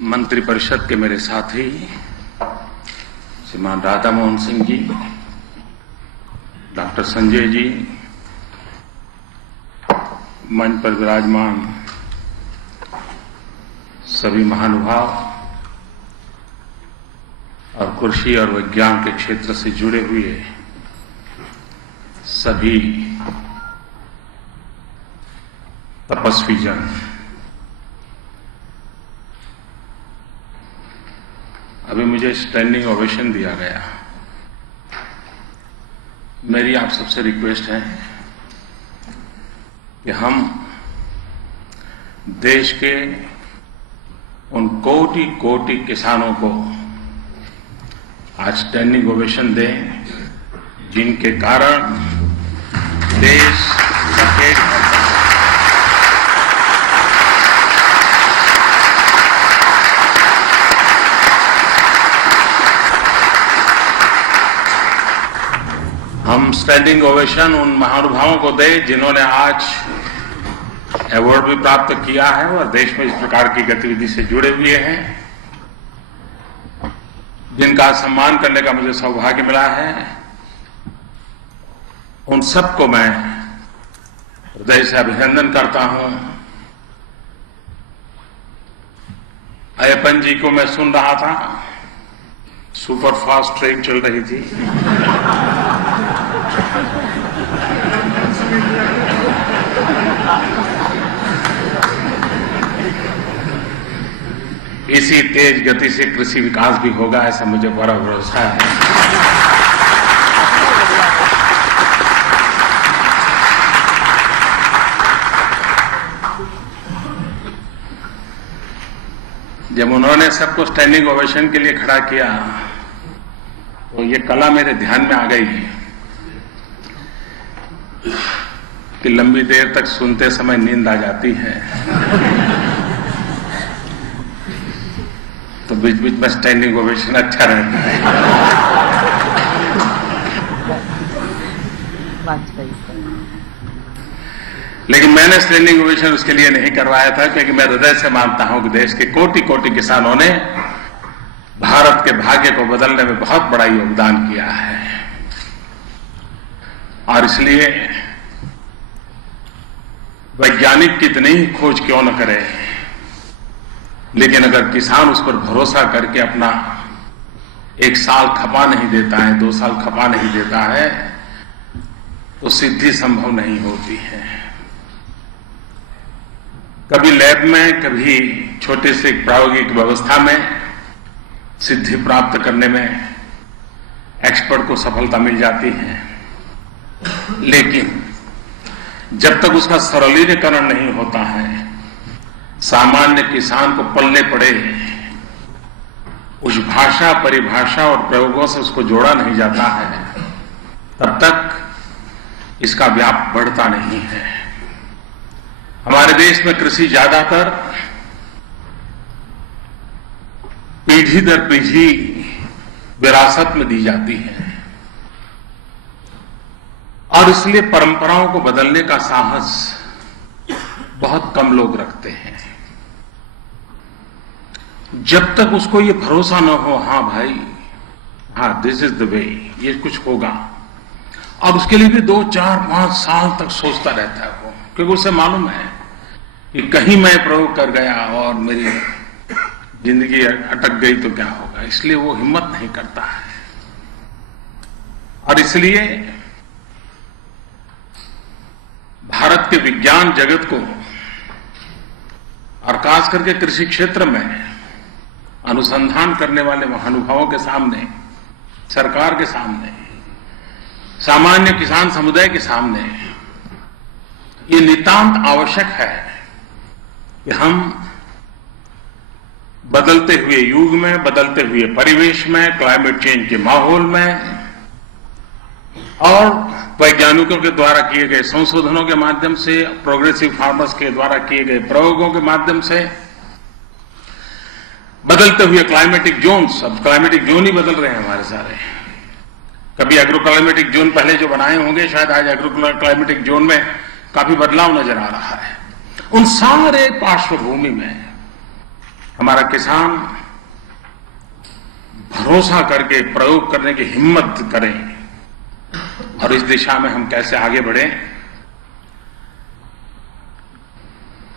मंत्रिपरिषद के मेरे साथी श्रीमान राधा मोहन सिंह जी, डॉक्टर संजय जी, मंच पर विराजमान सभी महानुभाव और कृषि और विज्ञान के क्षेत्र से जुड़े हुए सभी तपस्वी जन, अभी मुझे स्टैंडिंग ओवेशन दिया गया। मेरी आप सबसे रिक्वेस्ट है कि हम देश के उन कोटि कोटि किसानों को आज स्टैंडिंग ओवेशन दें, जिनके कारण देश हम स्टैंडिंग ओवेशन उन महानुभावों को दें जिन्होंने आज अवार्ड भी प्राप्त किया है और देश में इस प्रकार की गतिविधि से जुड़े हुए हैं, जिनका सम्मान करने का मुझे सौभाग्य मिला है। उन सबको मैं हृदय से अभिनंदन करता हूं। अय्यप्पन जी को मैं सुन रहा था, सुपर फास्ट ट्रेन चल रही थी। इसी तेज गति से कृषि विकास भी होगा, ऐसा मुझे बड़ा भरोसा है। जब उन्होंने सबको स्टैंडिंग ओवेशन के लिए खड़ा किया तो ये कला मेरे ध्यान में आ गई कि लंबी देर तक सुनते समय नींद आ जाती है, तो बीच बीच में स्टैंडिंग ओवेशन अच्छा रहता है। लेकिन मैंने स्टैंडिंग ओवेशन उसके लिए नहीं करवाया था, क्योंकि मैं हृदय से मानता हूं कि देश के कोटि कोटि किसानों ने भारत के भाग्य को बदलने में बहुत बड़ा योगदान किया है। और इसलिए वैज्ञानिक कितनी ही खोज क्यों न करे, लेकिन अगर किसान उस पर भरोसा करके अपना 1 साल खपा नहीं देता है, 2 साल खपा नहीं देता है, तो सिद्धि संभव नहीं होती है। कभी लैब में, कभी छोटे से प्रायोगिक व्यवस्था में सिद्धि प्राप्त करने में एक्सपर्ट को सफलता मिल जाती है, लेकिन जब तक उसका सरलीकरण नहीं होता है, सामान्य किसान को पल्ले पड़े उस भाषा, परिभाषा और प्रयोगों से उसको जोड़ा नहीं जाता है, तब तक इसका व्याप बढ़ता नहीं है। हमारे देश में कृषि ज्यादातर पीढ़ी दर पीढ़ी विरासत में दी जाती है, और इसलिए परंपराओं को बदलने का साहस बहुत कम लोग रखते हैं। जब तक उसको ये भरोसा न हो, हाँ भाई, हाँ दिस इज द वे, ये कुछ होगा, और उसके लिए भी 2, 4, 5 साल तक सोचता रहता है वो, क्योंकि उसे मालूम है कि कहीं मैं प्रयोग कर गया और मेरी जिंदगी अटक गई तो क्या होगा, इसलिए वो हिम्मत नहीं करता है। और इसलिए भारत के विज्ञान जगत को और खास करके कृषि क्षेत्र में अनुसंधान करने वाले महानुभावों के सामने, सरकार के सामने, सामान्य किसान समुदाय के सामने ये नितांत आवश्यक है कि हम बदलते हुए युग में, बदलते हुए परिवेश में, क्लाइमेट चेंज के माहौल में और वैज्ञानिकों के द्वारा किए गए संशोधनों के माध्यम से, प्रोग्रेसिव फार्मर्स के द्वारा किए गए प्रयोगों के माध्यम से, बदलते हुए क्लाइमेटिक जोन्स, अब क्लाइमेटिक जोन ही बदल रहे हैं हमारे सारे। कभी एग्रो क्लाइमेटिक जोन पहले जो बनाए होंगे, शायद आज एग्रो क्लाइमेटिक जोन में काफी बदलाव नजर आ रहा है। उन सारे पार्श्वभूमि में हमारा किसान भरोसा करके प्रयोग करने की हिम्मत करें और इस दिशा में हम कैसे आगे बढ़ें।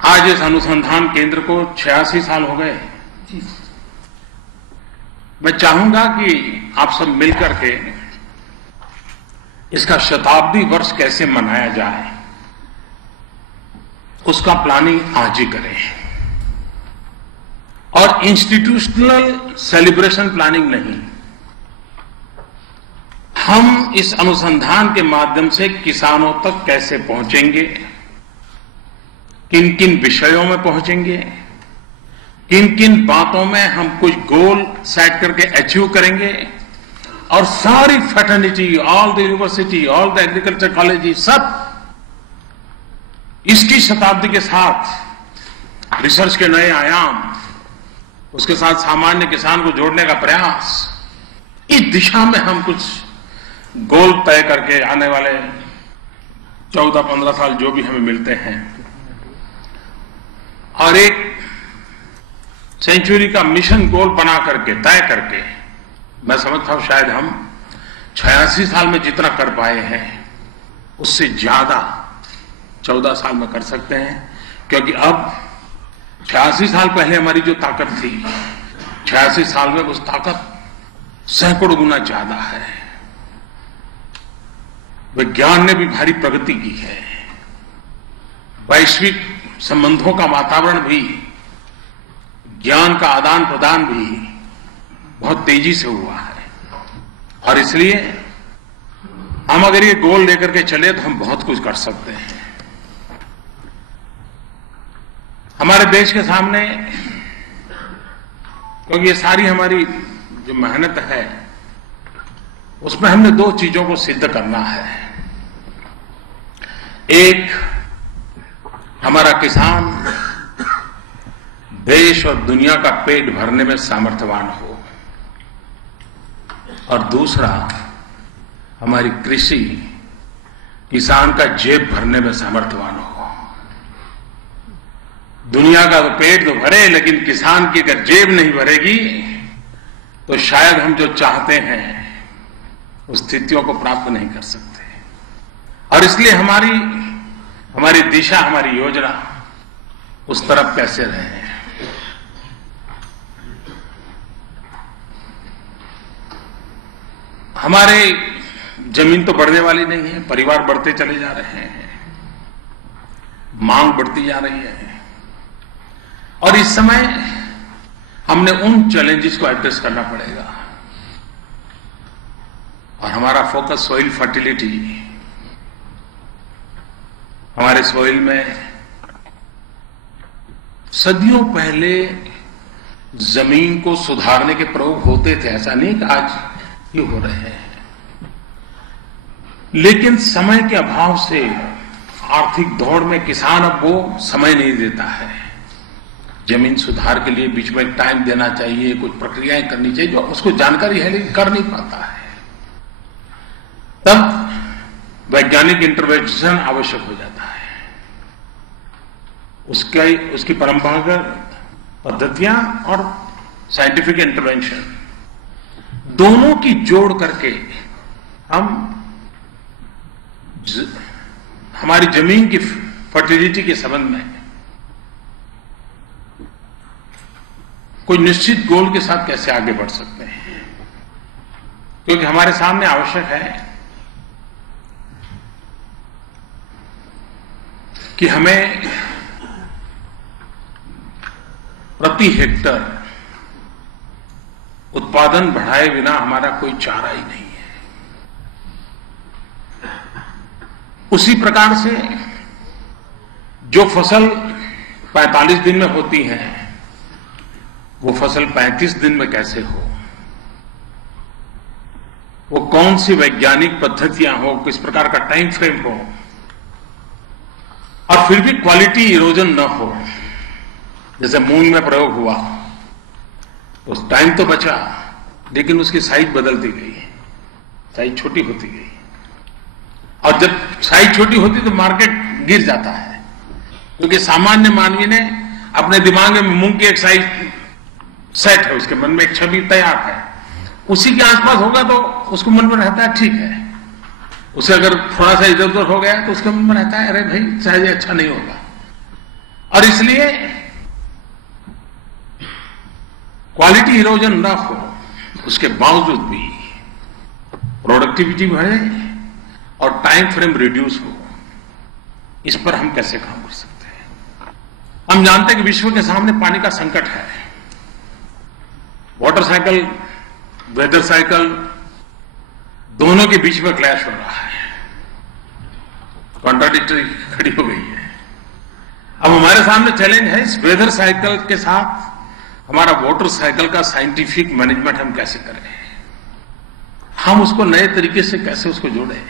आज इस अनुसंधान केंद्र को 86 साल हो गए। मैं चाहूंगा कि आप सब मिलकर के इसका शताब्दी वर्ष कैसे मनाया जाए, उसका प्लानिंग आज ही करें। और इंस्टीट्यूशनल सेलिब्रेशन प्लानिंग नहीं, हम इस अनुसंधान के माध्यम से किसानों तक कैसे पहुंचेंगे, किन किन विषयों में पहुंचेंगे, किन किन बातों में हम कुछ गोल सेट करके अचीव करेंगे, और सारी fraternity, all the university, all the agriculture college, सब इसकी शताब्दी के साथ रिसर्च के नए आयाम, उसके साथ सामान्य किसान को जोड़ने का प्रयास, इस दिशा में हम कुछ गोल तय करके आने वाले 14-15 साल जो भी हमें मिलते हैं, और एक सेंचुरी का मिशन गोल बना करके तय करके, मैं समझता हूं शायद हम 86 साल में जितना कर पाए हैं उससे ज्यादा 14 साल में कर सकते हैं। क्योंकि अब 86 साल पहले हमारी जो ताकत थी, 86 साल में उस ताकत सैकड़ों गुना ज्यादा है। विज्ञान ने भी भारी प्रगति की है, वैश्विक संबंधों का वातावरण भी, ज्ञान का आदान प्रदान भी बहुत तेजी से हुआ है। और इसलिए हम अगर ये गोल लेकर के चले तो हम बहुत कुछ कर सकते हैं। हमारे देश के सामने, क्योंकि ये सारी हमारी जो मेहनत है उसमें हमने दो चीजों को सिद्ध करना है। एक, हमारा किसान देश और दुनिया का पेट भरने में सामर्थ्यवान हो, और दूसरा, हमारी कृषि किसान का जेब भरने में सामर्थ्यवान हो। दुनिया का पेट तो भरे, लेकिन किसान की अगर जेब नहीं भरेगी तो शायद हम जो चाहते हैं उस स्थितियों को प्राप्त नहीं कर सकते। और इसलिए हमारी दिशा, हमारी योजना उस तरफ कैसे रहे। हमारे जमीन तो बढ़ने वाली नहीं है, परिवार बढ़ते चले जा रहे हैं, मांग बढ़ती जा रही है, और इस समय हमने उन चैलेंजेस को एड्रेस करना पड़ेगा। और हमारा फोकस सॉइल फर्टिलिटी, हमारे सॉइल में सदियों पहले जमीन को सुधारने के प्रयोग होते थे, ऐसा नहीं कि आज ये हो रहे हैं, लेकिन समय के अभाव से, आर्थिक दौड़ में किसान अब वो समय नहीं देता है। जमीन सुधार के लिए बीच में टाइम देना चाहिए, कुछ प्रक्रियाएं करनी चाहिए, जो उसको जानकारी है लेकिन कर नहीं पाता है। तब वैज्ञानिक इंटरवेंशन आवश्यक हो जाता है। उसकी परंपरागत पद्धतियां और साइंटिफिक इंटरवेंशन दोनों की जोड़ करके हम हमारी जमीन की फर्टिलिटी के संबंध में कोई निश्चित गोल के साथ कैसे आगे बढ़ सकते हैं। क्योंकि हमारे सामने आवश्यक है कि हमें प्रति हेक्टर उत्पादन बढ़ाए बिना हमारा कोई चारा ही नहीं है। उसी प्रकार से जो फसल 45 दिन में होती है, वो फसल 35 दिन में कैसे हो, वो कौन सी वैज्ञानिक पद्धतियां हो, किस प्रकार का टाइम फ्रेम हो, और फिर भी क्वालिटी इरोजन न हो। जैसे मूंग में प्रयोग हुआ, उस टाइम तो बचा, लेकिन उसकी साइज बदलती गई, साइज छोटी होती गई, और जब साइज छोटी होती तो मार्केट गिर जाता है। क्योंकि सामान्य मानवी ने अपने दिमाग में मूंग की एक साइज सेट है, उसके मन में एक छवि तैयार है, उसी के आसपास होगा तो उसको मन में रहता है ठीक है। उसे अगर थोड़ा सा इधर उधर हो गया तो उसके मन में रहता है अरे भाई शायद ये अच्छा नहीं होगा। और इसलिए क्वालिटी इरोजन ना हो, उसके बावजूद भी प्रोडक्टिविटी बढ़े और टाइम फ्रेम रिड्यूस हो, इस पर हम कैसे काम कर सकते हैं। हम जानते हैं कि विश्व के सामने पानी का संकट है। वाटर साइकिल, वेदर साइकिल, दोनों के बीच में क्लैश हो रहा है, कॉन्ट्राडिक्टरी खड़ी हो गई है। अब हमारे सामने चैलेंज है इस वेदर साइकिल के साथ हमारा वाटर साइकिल का साइंटिफिक मैनेजमेंट हम कैसे करें, हम उसको नए तरीके से कैसे उसको जोड़ें,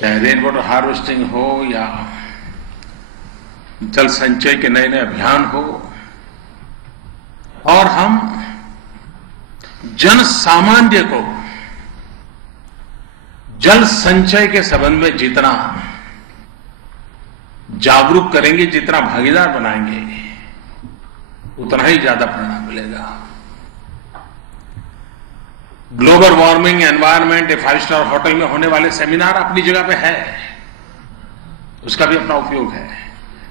चाहे रेन वाटर हार्वेस्टिंग हो या जल संचय के नए नए अभियान हो, और हम जन सामान्य को जल संचय के संबंध में जितना जागरूक करेंगे, जितना भागीदार बनाएंगे, उतना ही ज्यादा परिणाम मिलेगा। Global warming, environment, 5 star hotel में होने वाले सेमिनार अपनी जगह पे है, उसका भी अपना उपयोग है,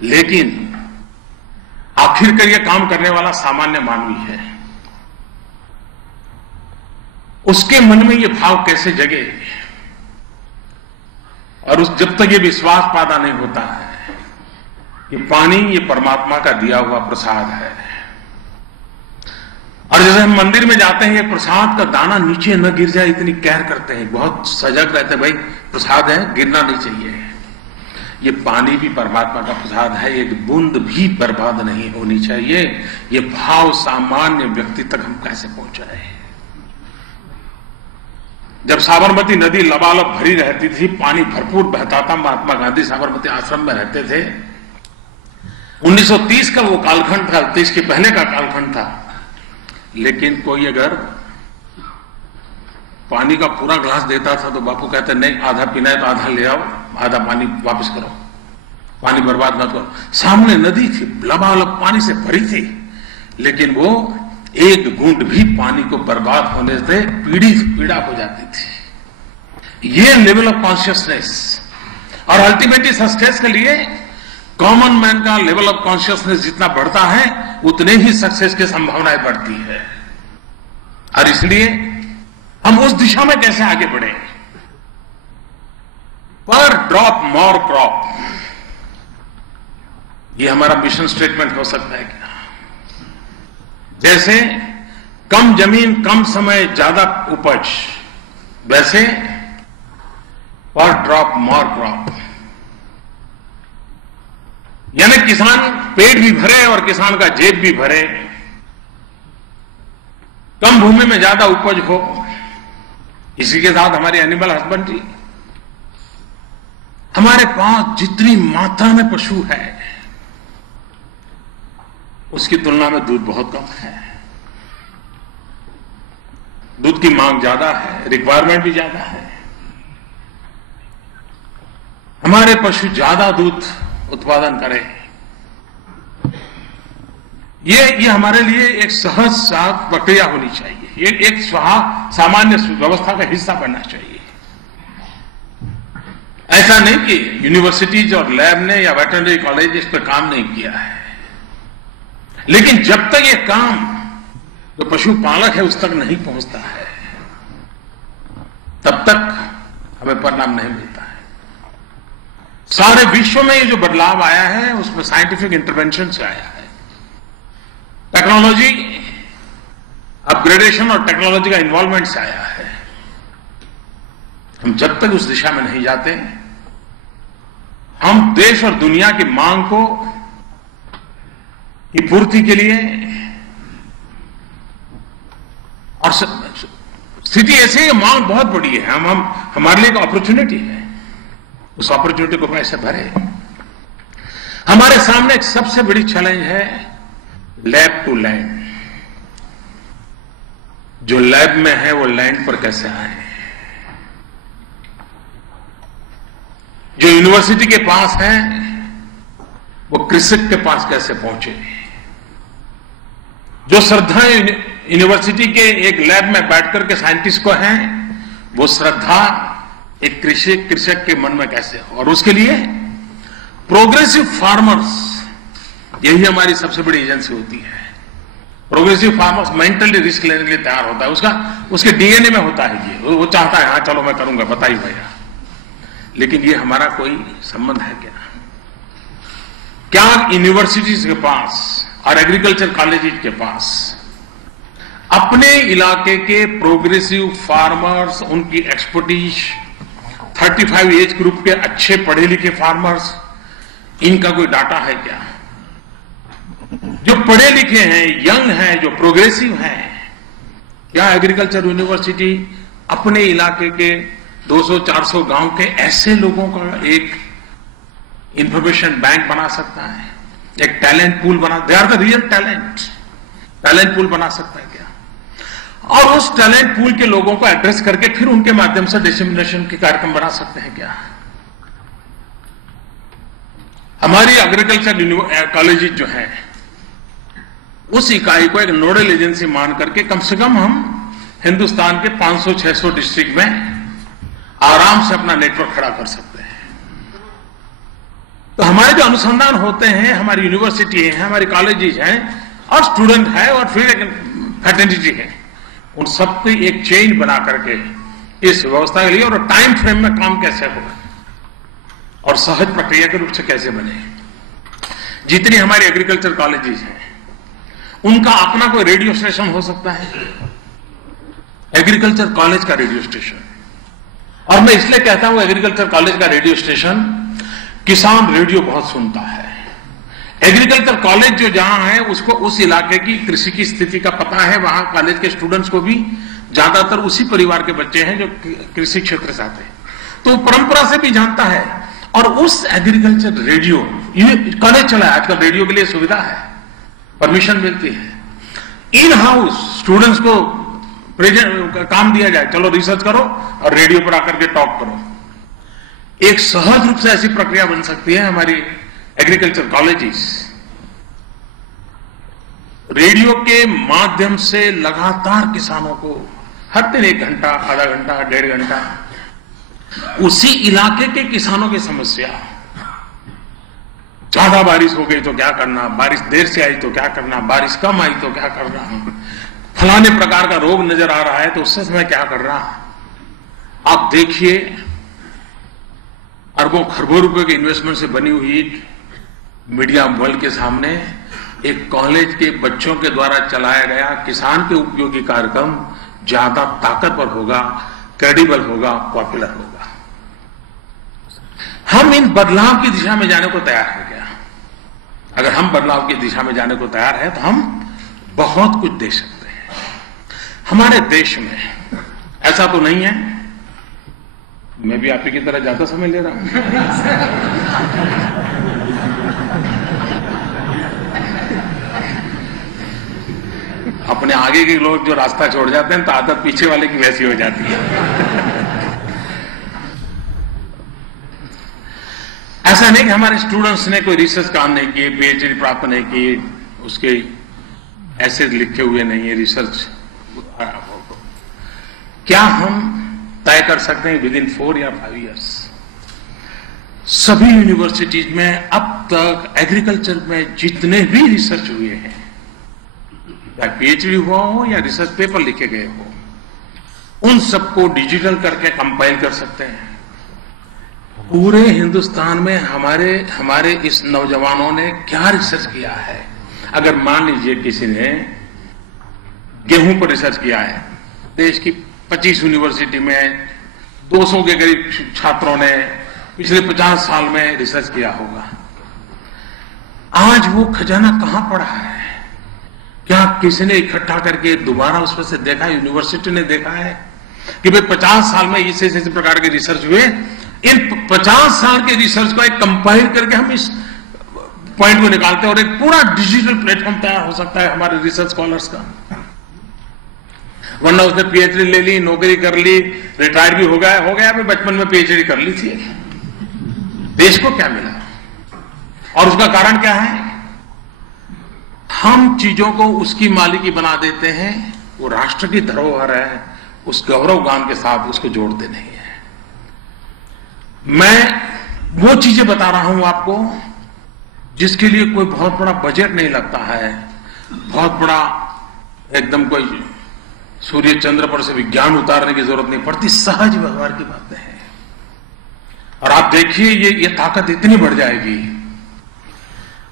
लेकिन आखिरकार ये काम करने वाला सामान्य मानवी है। उसके मन में ये भाव कैसे जगे, और जब तक ये विश्वास पैदा नहीं होता है कि पानी ये परमात्मा का दिया हुआ प्रसाद है, और जैसे हम मंदिर में जाते हैं ये प्रसाद का दाना नीचे न गिर जाए इतनी केयर करते हैं, बहुत सजग रहते हैं, भाई प्रसाद है गिरना नहीं चाहिए। ये पानी भी परमात्मा का प्रसाद है, एक बूंद भी बर्बाद नहीं होनी चाहिए। ये भाव सामान्य व्यक्ति तक हम कैसे पहुंचाए। जब साबरमती नदी लबालब भरी रहती थी, पानी भरपूर बहता था, महात्मा गांधी साबरमती आश्रम में रहते थे। 1930 का वो कालखंड था, 30 के पहले का कालखंड था, लेकिन कोई अगर पानी का पूरा ग्लास देता था तो बापू कहते नहीं, आधा पीना है तो आधा ले आओ, आधा पानी वापस करो, पानी बर्बाद मत करो। सामने नदी थी, लबालब पानी से भरी थी, लेकिन वो एक घूंट भी पानी को बर्बाद होने से पीड़ा हो जाती थी। ये लेवल ऑफ कॉन्शियसनेस, और अल्टीमेटली सक्सेस के लिए कॉमन मैन का लेवल ऑफ कॉन्शियसनेस जितना बढ़ता है उतने ही सक्सेस की संभावनाएं बढ़ती है। और इसलिए हम उस दिशा में कैसे आगे बढ़े। पर ड्रॉप मोर क्रॉप, ये हमारा मिशन स्टेटमेंट हो सकता है क्या। जैसे कम जमीन कम समय ज्यादा उपज, वैसे पर ड्रॉप मोर क्रॉप, यानी किसान पेट भी भरे और किसान का जेब भी भरे, कम भूमि में ज्यादा उपज हो। इसी के साथ हमारी एनिमल हस्बेंड्री, हमारे पास जितनी मात्रा में पशु है उसकी तुलना में दूध बहुत कम है, दूध की मांग ज्यादा है, रिक्वायरमेंट भी ज्यादा है। हमारे पशु ज्यादा दूध उत्पादन करें, ये हमारे लिए एक सहज साफ प्रक्रिया होनी चाहिए, ये एक सामान्य व्यवस्था का हिस्सा बनना चाहिए। ऐसा नहीं कि यूनिवर्सिटीज और लैब ने या वेटरनरी कॉलेज इस पर काम नहीं किया है, लेकिन जब तक ये काम जो पशुपालक है उस तक नहीं पहुंचता है तब तक हमें परिणाम नहीं मिलता है। सारे विश्व में ये जो बदलाव आया है उसमें साइंटिफिक इंटरवेंशन से आया है, टेक्नोलॉजी अपग्रेडेशन और टेक्नोलॉजी का इन्वॉल्वमेंट से आया है। हम जब तक उस दिशा में नहीं जाते, हम देश और दुनिया की मांग की पूर्ति के लिए, और स्थिति ऐसी है मांग बहुत बड़ी है, हमारे लिए एक अपॉर्चुनिटी है, उस अपॉर्चुनिटी को कैसे भरे। हमारे सामने एक सबसे बड़ी चैलेंज है लैब टू लैंड। जो लैब में है वो लैंड पर कैसे आए, जो यूनिवर्सिटी के पास है वो कृषक के पास कैसे पहुंचे। जो श्रद्धा यूनिवर्सिटी के एक लैब में बैठ करके साइंटिस्ट को है, वो श्रद्धा एक कृषक के मन में कैसे हो। और उसके लिए प्रोग्रेसिव फार्मर्स, यही हमारी सबसे बड़ी एजेंसी होती है। प्रोग्रेसिव फार्मर्स मेंटली रिस्क लेने के लिए तैयार होता है, उसके डीएनए में होता है ये, वो चाहता है हाँ चलो मैं करूंगा, बताइए भैया। लेकिन ये हमारा कोई संबंध है क्या? क्या यूनिवर्सिटीज के पास और एग्रीकल्चर कॉलेजेस के पास अपने इलाके के प्रोग्रेसिव फार्मर्स, उनकी एक्सपर्टीज, 35 एज ग्रुप के अच्छे पढ़े लिखे फार्मर्स, इनका कोई डाटा है क्या? जो पढ़े लिखे हैं, यंग हैं, जो प्रोग्रेसिव हैं, क्या एग्रीकल्चर यूनिवर्सिटी अपने इलाके के 200-400 गांव के ऐसे लोगों का एक इंफॉर्मेशन बैंक बना सकता है, एक टैलेंट पूल बना, they are the real talent pool बना सकता है क्या? और उस टैलेंट पूल के लोगों को एड्रेस करके फिर उनके माध्यम से डिसेमिनेशन के कार्यक्रम बना सकते हैं क्या? हमारी एग्रीकल्चर कॉलेजेस जो है, उस इकाई को एक नोडल एजेंसी मान करके कम से कम हम हिंदुस्तान के 500-600 डिस्ट्रिक्ट में आराम से अपना नेटवर्क खड़ा कर सकते हैं। तो हमारे जो अनुसंधान होते हैं, हमारी यूनिवर्सिटी है, हमारी कॉलेजेस हैं, और स्टूडेंट है, और फिर एक फैकल्टी है, उन सबकी एक चेन बना करके इस व्यवस्था के लिए, और टाइम फ्रेम में काम कैसे हो और सहज प्रक्रिया के रूप से कैसे बने। जितनी हमारी एग्रीकल्चर कॉलेजेस हैं, उनका अपना कोई रेडियो स्टेशन हो सकता है, एग्रीकल्चर कॉलेज का रेडियो स्टेशन। और मैं इसलिए कहता हूं एग्रीकल्चर कॉलेज का रेडियो स्टेशन, किसान रेडियो बहुत सुनता है। एग्रीकल्चर कॉलेज जो जहां है, उसको उस इलाके की कृषि की स्थिति का पता है। वहां कॉलेज के स्टूडेंट्स को भी ज्यादातर उसी परिवार के बच्चे हैं जो कृषि क्षेत्र से आते हैं, तो परंपरा से भी जानता है। और उस एग्रीकल्चर रेडियो, कॉलेज चला है आजकल, रेडियो के लिए सुविधा है, परमिशन मिलती है। इन हाउस स्टूडेंट्स को काम दिया जाए, चलो रिसर्च करो और रेडियो पर आकर के टॉक करो। एक सहज रूप से ऐसी प्रक्रिया बन सकती है। हमारी एग्रीकल्चर कॉलेजेस रेडियो के माध्यम से लगातार किसानों को हर दिन 1 घंटा, आधा घंटा, 1.5 घंटा उसी इलाके के किसानों की समस्या, ज्यादा बारिश हो गई तो क्या करना, बारिश देर से आई तो क्या करना, बारिश कम आई तो क्या करना, फलाने प्रकार का रोग नजर आ रहा है तो उससे मैं क्या कर रहा। आप देखिए, अरबों खरबों रुपए के इन्वेस्टमेंट से बनी हुई मीडिया वर्ल्ड के सामने एक कॉलेज के बच्चों के द्वारा चलाया गया किसान के उपयोगी कार्यक्रम ज्यादा ताकतवर होगा, क्रेडिबल होगा, पॉपुलर होगा। हम इन बदलाव की दिशा में जाने को तैयार हैं क्या? अगर हम बदलाव की दिशा में जाने को तैयार हैं तो हम बहुत कुछ दे सकते हैं। हमारे देश में ऐसा तो नहीं है, मैं भी आप ही की तरह ज्यादा समय ले रहा हूं। अपने आगे के लोग जो रास्ता छोड़ जाते हैं तो आदत पीछे वाले की वैसी हो जाती है। ऐसा नहीं कि हमारे स्टूडेंट्स ने कोई रिसर्च काम नहीं किए, पीएचडी प्राप्त नहीं किए, उसके ऐसे लिखे हुए नहीं है रिसर्च। क्या हम तय कर सकते हैं विद इन 4 या 5 इयर्स सभी यूनिवर्सिटीज में अब तक एग्रीकल्चर में जितने भी रिसर्च हुए हैं, या पीएचडी हुआ हो या रिसर्च पेपर लिखे गए हो, उन सबको डिजिटल करके कंपाइल कर सकते हैं। पूरे हिंदुस्तान में हमारे इस नौजवानों ने क्या रिसर्च किया है। अगर मान लीजिए किसी ने गेहूं पर रिसर्च किया है, देश की 25 यूनिवर्सिटी में 200 के करीब छात्रों ने पिछले 50 साल में रिसर्च किया होगा। आज वो खजाना कहां पड़ा है? क्या किसी ने इकट्ठा करके दोबारा उसमें से देखा, यूनिवर्सिटी ने देखा है कि भाई 50 साल में इस प्रकार के रिसर्च हुए, इन 50 साल के रिसर्च को एक कंपाइल करके हम इस पॉइंट को निकालते हैं और एक पूरा डिजिटल प्लेटफॉर्म तैयार हो सकता है हमारे रिसर्च स्कॉलर्स का। वरना उसने पीएचडी ले ली, नौकरी कर ली, रिटायर भी हो गया, बचपन में पीएचडी कर ली थी। देश को क्या मिला? और उसका कारण क्या है? हम चीजों को उसकी मालिकी बना देते हैं, वो राष्ट्र की धरोहर है, उस गौरव गान के साथ उसको जोड़ते नहीं है। मैं वो चीजें बता रहा हूं आपको जिसके लिए कोई बहुत बड़ा बजट नहीं लगता है, बहुत बड़ा एकदम कोई सूर्य चंद्र पर से विज्ञान उतारने की जरूरत नहीं पड़ती, सहज व्यवहार की बातें हैं। और आप देखिए ये ताकत इतनी बढ़ जाएगी।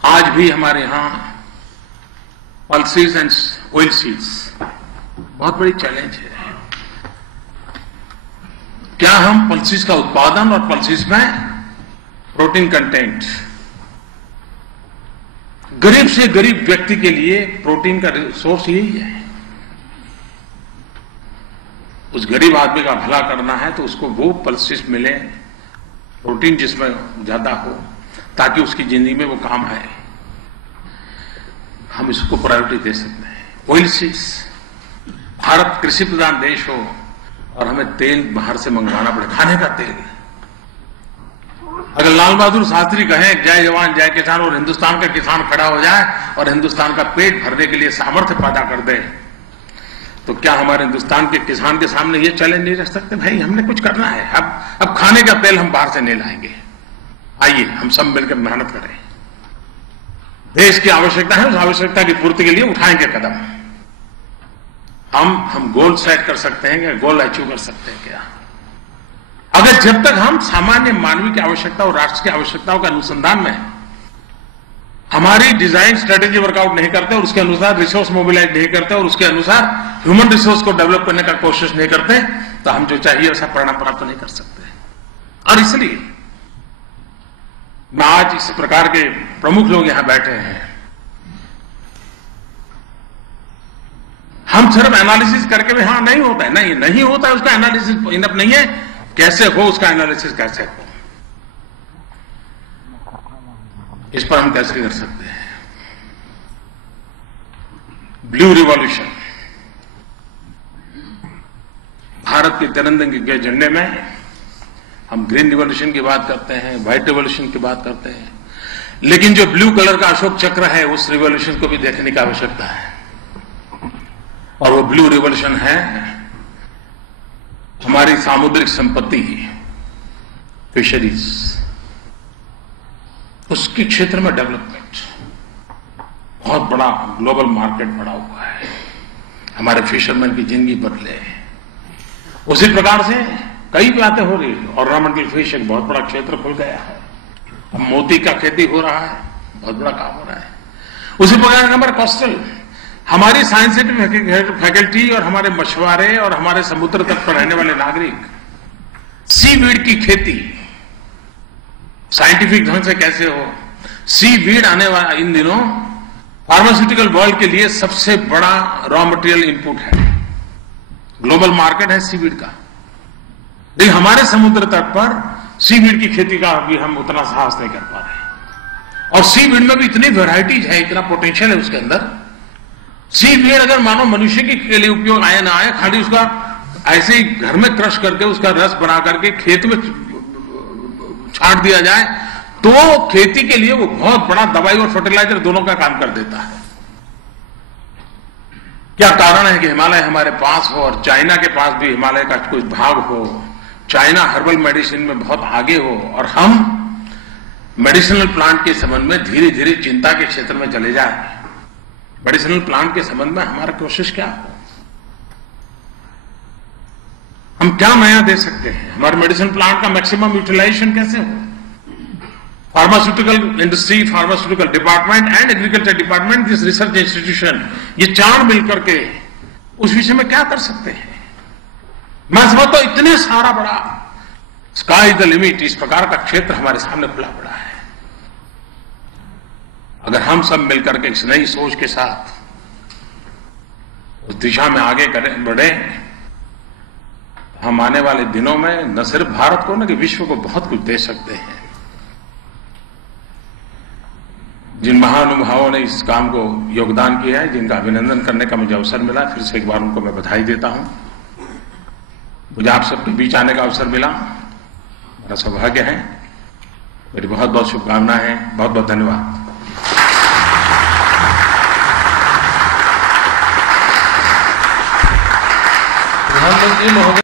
आज भी हमारे यहां पल्सेस एंड ऑयल सीड्स बहुत बड़ी चैलेंज है। क्या हम पल्सेस का उत्पादन और पल्सेस में प्रोटीन कंटेंट, गरीब से गरीब व्यक्ति के लिए प्रोटीन का सोर्स यही है। उस गरीब आदमी का भला करना है तो उसको वो पल्सेस मिले, प्रोटीन जिसमें ज्यादा हो, ताकि उसकी जिंदगी में वो काम आए। हम इसको प्रायोरिटी दे सकते हैं। ऑयल सीड्स, भारत कृषि प्रधान देश हो और हमें तेल बाहर से मंगवाना पड़े, खाने का तेल। अगर लाल बहादुर शास्त्री कहें जय जवान जय किसान और हिंदुस्तान का किसान खड़ा हो जाए और हिंदुस्तान का पेट भरने के लिए सामर्थ्य पैदा कर दे, तो क्या हमारे हिंदुस्तान के किसान के सामने ये चैलेंज नहीं रख सकते? भाई हमने कुछ करना है, अब खाने का तेल हम बाहर से नहीं लाएंगे, आइए हम सब मिलकर मेहनत करें। देश की आवश्यकता है, उस आवश्यकता की पूर्ति के लिए उठाएंगे कदम। हम गोल सेट कर सकते हैं क्या? गोल अचीव कर सकते हैं क्या? अगर जब तक हम सामान्य मानवीय की आवश्यकता और राष्ट्र की आवश्यकताओं के अनुसंधान में हमारी डिजाइन स्ट्रेटेजी वर्कआउट नहीं करते और उसके अनुसार रिसोर्स मोबिलाइज नहीं करते और उसके अनुसार ह्यूमन रिसोर्स को डेवलप करने का कोशिश नहीं करते, तो हम जो चाहिए वैसा परिणाम प्राप्त नहीं कर सकते। और इसलिए मैं आज इस प्रकार के प्रमुख लोग यहां बैठे हैं, हम सिर्फ एनालिसिस करके भी हाँ नहीं होता है, नहीं होता है, उसका एनालिसिस इनफ नहीं है, कैसे हो उसका एनालिसिस कैसे हो, इस पर हम कैसे कर सकते हैं। ब्लू रिवॉल्यूशन, भारत के तिरंगे के झंडे में हम ग्रीन रिवॉल्यूशन की बात करते हैं, व्हाइट रिवॉल्यूशन की बात करते हैं, लेकिन जो ब्लू कलर का अशोक चक्र है उस रिवॉल्यूशन को भी देखने की आवश्यकता है। और वो ब्लू रिवॉल्यूशन है हमारी सामुद्रिक संपत्ति, फिशरीज, उसके क्षेत्र में डेवलपमेंट, बहुत बड़ा ग्लोबल मार्केट बड़ा हुआ है, हमारे फिशरमैन की जिंदगी बदले। उसी प्रकार से कई बातें हो रही है, ऑर्नामेंटल फिश एक बहुत बड़ा क्षेत्र खुल गया है, अब मोती का खेती हो रहा है, बहुत बड़ा काम हो रहा है। उसी प्रकार हमारे कोस्टल, हमारी साइंटिफिक फैकल्टी और हमारे मछुआरे और हमारे समुद्र तट पर रहने वाले नागरिक सीवीड की खेती साइंटिफिक ढंग से कैसे हो। सीवीड आने वाला इन दिनों फार्मास्यूटिकल वर्ल्ड के लिए सबसे बड़ा रॉ मटेरियल इनपुट है, ग्लोबल मार्केट है सीवीड का, लेकिन हमारे समुद्र तट पर सीवीड की खेती का अभी हम उतना साहस नहीं कर पा रहे। और सीवीड में भी इतनी वेराइटीज है, इतना पोटेंशियल है उसके अंदर। सीवीड अगर मानो मनुष्य के लिए उपयोग आए ना आए, खाली उसका ऐसे ही घर में क्रश करके उसका रस बना करके खेत में छाट दिया जाए तो खेती के लिए वो बहुत बड़ा दवाई और फर्टिलाइजर दोनों का काम कर देता है। क्या कारण है कि हिमालय हमारे पास हो और चाइना के पास भी हिमालय का कुछ भाग हो, चाइना हर्बल मेडिसिन में बहुत आगे हो और हम मेडिसिनल प्लांट के संबंध में धीरे धीरे चिंता के क्षेत्र में चले जाए। मेडिसिनल प्लांट के संबंध में हमारा कोशिश क्या हो, हम क्या नया दे सकते हैं, हमारे मेडिसिन प्लांट का मैक्सिमम यूटिलाइजेशन कैसे हो। Pharmaceutical industry, pharmaceutical department and agriculture department, this research institution, ये चार मिलकर के उस विषय में क्या कर सकते हैं। मैं समझता हूं इतने सारा बड़ा स्काई इज द लिमिट, इस प्रकार का क्षेत्र हमारे सामने खुला पड़ा है। अगर हम सब मिलकर के इस नई सोच के साथ उस दिशा में आगे बढ़े, हम आने वाले दिनों में न सिर्फ भारत को न कि विश्व को बहुत कुछ दे सकते हैं। जिन महानुभावों ने इस काम को योगदान किया है, जिनका अभिनंदन करने का मुझे अवसर मिला, फिर से एक बार उनको मैं बधाई देता हूं। मुझे आप सबके बीच आने का अवसर मिला, मेरा सौभाग्य है। मेरी बहुत बहुत शुभकामनाएं हैं, बहुत बहुत धन्यवाद। प्रधानमंत्री महोदय